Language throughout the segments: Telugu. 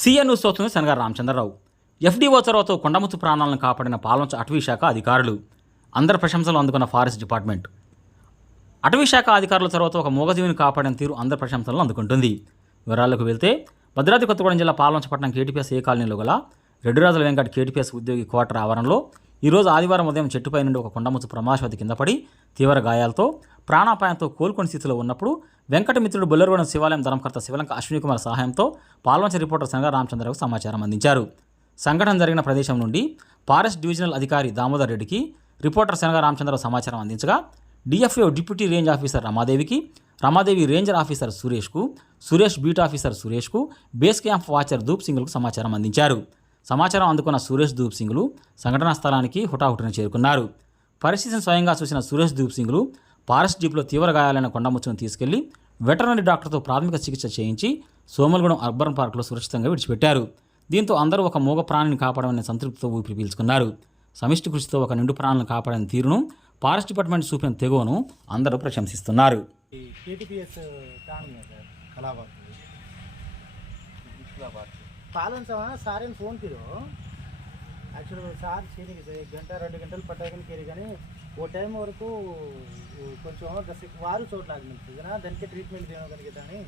సీఎం న్యూస్ అవుతుంది శనగ రామచంద్రరావు. ఎఫ్డీఓ చొరవతో కొండముచ్చు ప్రాణాలను కాపాడిన పాల్వంచ అటవీశాఖ అధికారులు. అందరి ప్రశంసలు అందుకున్న ఫారెస్ట్ డిపార్ట్మెంట్. అటవీశాఖ అధికారుల చొరవతో ఒక మూగజీవిని కాపాడిన తీరు అందరి ప్రశంసలను అందుకుంటుంది. వివరాలకు వెళ్తే భద్రాద్రి కొత్తగూడెం జిల్లా పాల్వంచపట్నం కేటీపీఎస్ ఏ కాలనీలో గల రెడ్డిరాజుల వెంకట్ కేటీపీఎస్ ఉద్యోగి క్వార్టర్ ఆవరణలో ఈరోజు ఆదివారం ఉదయం చెట్టుపై నుండి ఒక కొండముచ్చు ప్రమాదవశాత్తు కింద పడి తీవ్ర గాయాలతో ప్రాణాపాయంతో కోలుకొని స్థితిలో ఉన్నప్పుడు వెంకట మిత్రుడు బొల్లెరగూడెం శివాలయం ధర్మకర్త శివలంక అశ్వినికుమార్ సహాయంతో పాల్వంచ రిపోర్టర్ శనగ రామచంద్రరావుకు సమాచారం అందించారు. సంఘటన జరిగిన ప్రదేశం నుండి ఫారెస్ట్ డివిజనల్ అధికారి దామోదర్ రెడ్డికి రిపోర్టర్ శనగ రామచంద్రరావు సమాచారం అందించగా డిఎఫ్ఓ డిప్యూటీ రేంజ్ ఆఫీసర్ రమాదేవికి, రమాదేవి రేంజర్ ఆఫీసర్ సురేష్కు, సురేష్ బీట్ ఆఫీసర్ సురేష్కు, బేస్ క్యాంప్ వాచర్ ధూప్ సింగ్లకు సమాచారం అందించారు. సమాచారం అందుకున్న సురేష్ ధూప్ సింగ్లు సంఘటనా స్థలానికి హుటాహుటిన చేరుకున్నారు. పరిస్థితిని స్వయంగా చూసిన సురేష్ ధూప్ సింగ్లు ఫారెస్ట్ జీప్లో తీవ్ర గాయాలైన కొండముచ్చును తీసుకెళ్లి వెటర్నరీ డాక్టర్తో ప్రాథమిక చికిత్స చేయించి సోమల్గూడెం అర్బన్ పార్కులో సురక్షితంగా విడిచిపెట్టారు. దీంతో అందరూ ఒక మూగ ప్రాణిని కాపాడమనే సంతృప్తితో ఊపిరి పీల్చుకున్నారు. సమిష్టి కృషితో ఒక నిండు ప్రాణాలను కాపాడిన తీరును ఫారెస్ట్ డిపార్ట్మెంట్ చూపిన తెగువను అందరూ ప్రశంసిస్తున్నారు. సార్ ఫోన్ కిలో యాక్చువల్గా సార్ చేయడానికి 1 గంట 2 గంటలు పట్టాకని కేరీ కానీ ఓ టైం వరకు కొంచెం వారు చోట్ల मिलती है ना धन के ट्रीटमेंट देना करके था नहीं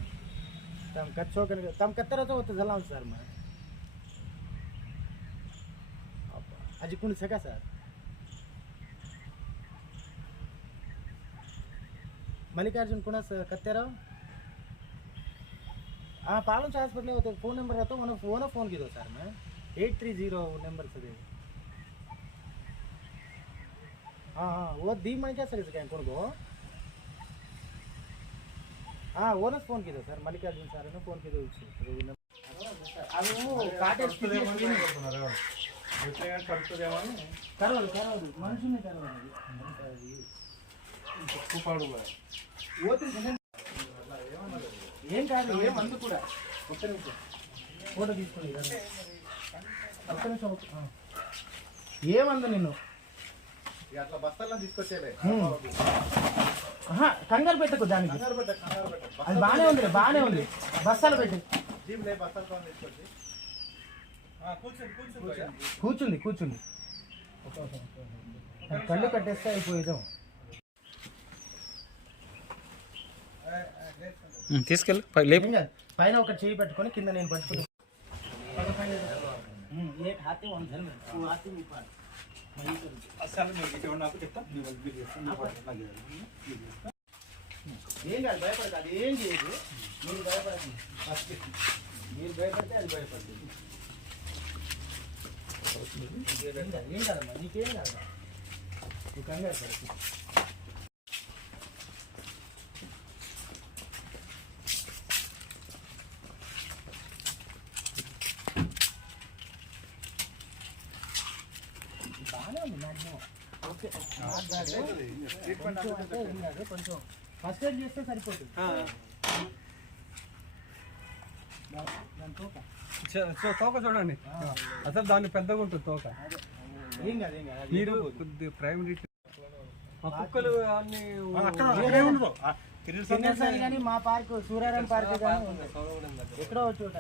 तम कच्चो कर तम कत्तर तो होते जला सर मैं आज कौन सका सर मल्लिकार्जुन कुणा कत्तेराव हाँ पालन हॉस्पिटल होते फोन नंबर रहता उन्होंने फ़ोन की दो सर मैं 830 नंबर से दे हाँ हाँ वो दी मैं क्या सर कौन को हाँ वो ना फ़ोन की दो सर मल्लिकार्जुन सर ने फ़ोन की दो अब काटे करवाली मनुष्य में करवाली वो ఏం కాదు ఏం అందు కూడా ఒక్క నిమిషం ఫోటో తీసుకొని ఒక్క నిమిషం ఏమందు నిన్ను అట్లా బస్తాల్లో తీసుకొచ్చేలే కంగారు పెట్టకు దానికి అది బాగానే ఉంది బస్తాలు పెట్టి కూర్చుంది కళ్ళు కట్టేస్తే అయిపోయేదాం తీసుకెళ్ళి పైన ఒక చేయి పెట్టుకొని కింద నేను పట్టుకుంటాను ఏం కాదు భయపడదు అది ఏం చేయదు మీరు భయపడదు మీరు భయపడితే అది భయపడుతుంది ఏం కాదమ్మా నీకేం కాదు నువ్వు కంగారు పడుతుంది కొంచెం ఫస్ట్ ఎయిడ్ చేస్తే సరిపోతుంది తోక చూడండి అసలు దాన్ని పెద్దగా ఉంటుంది తోక. ఏం కాదు మీరు ప్రైమరీ కుక్కలు అన్ని కానీ మా పార్క్ సూర్యారాం పార్క్ కానీ ఎక్కడో చోట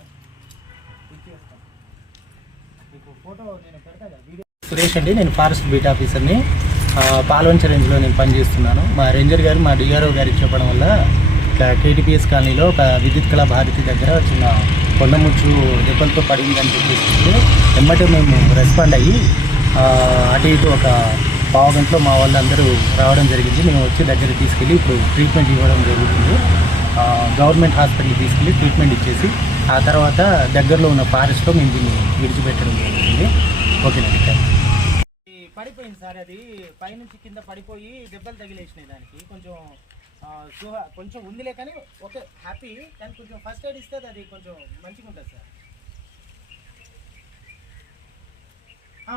మీకు ఫోటో నేను పెడతా వీడియో. సురేష్ అండి, నేను ఫారెస్ట్ బీట్ ఆఫీసర్ని. పాల్వంచ రేంజ్లో నేను పనిచేస్తున్నాను. మా రేంజర్ గారు మా డిఆర్ఓ గారికి చెప్పడం వల్ల ఇట్లా కేటీపీఎస్ కాలనీలో ఒక విద్యుత్ కళా భారతి దగ్గర చిన్న కొండముచ్చు దెబ్బలతో పడిందని చెప్పేసి వెంబటే మేము రెస్పాండ్ అయ్యి అటు ఇటు ఒక పావు గంటలో మా వాళ్ళందరూ రావడం జరిగింది. మేము వచ్చి దగ్గర తీసుకెళ్ళి ఇప్పుడు ట్రీట్మెంట్ ఇవ్వడం జరుగుతుంది. గవర్నమెంట్ హాస్పిటల్కి తీసుకెళ్ళి ట్రీట్మెంట్ ఇచ్చేసి ఆ తర్వాత దగ్గరలో ఉన్న ఫారెస్ట్లో మేము దీన్ని విడిచిపెట్టడం జరుగుతుంది. ఓకేనండి. పడిపోయింది సార్, అది పైనుంచి కింద పడిపోయి దెబ్బలు తగిలేసినాయి. దానికి కొంచెం ఉందిలే కానీ ఓకే హ్యాపీ. కానీ కొంచెం ఫస్ట్ ఎయిడ్ ఇస్తే అది కొంచెం మంచిగా ఉంటుంది సార్.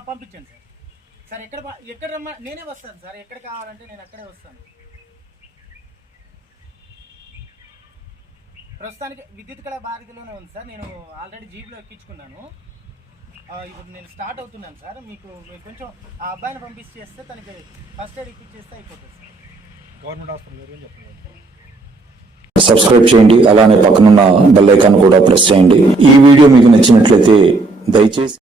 పంపించండి సార్. సార్ ఎక్కడ నేనే వస్తాను సార్. ఎక్కడ కావాలంటే నేను అక్కడే వస్తాను. ప్రస్తుతానికి విద్యుత్ కళా భారతిలోనే ఉంది సార్. నేను ఆల్రెడీ జీబీలో ఎక్కించుకున్నాను. ఇప్పుడు నేను స్టార్ట్ అవుతున్నాను సార్. మీకు కొంచెం ఆ అబ్బాయిని పంపించేస్తే తనకి ఫస్ట్ ఎయిడ్ ఇప్పించేస్తే అయిపోతుంది సార్. గవర్నమెంట్ హాస్పిటల్ చెప్పండి. సబ్స్క్రైబ్ చేయండి. అలానే పక్కనున్న బెల్ ఐకాన్ కూడా ప్రెస్ చేయండి. ఈ వీడియో మీకు నచ్చినట్లయితే దయచేసి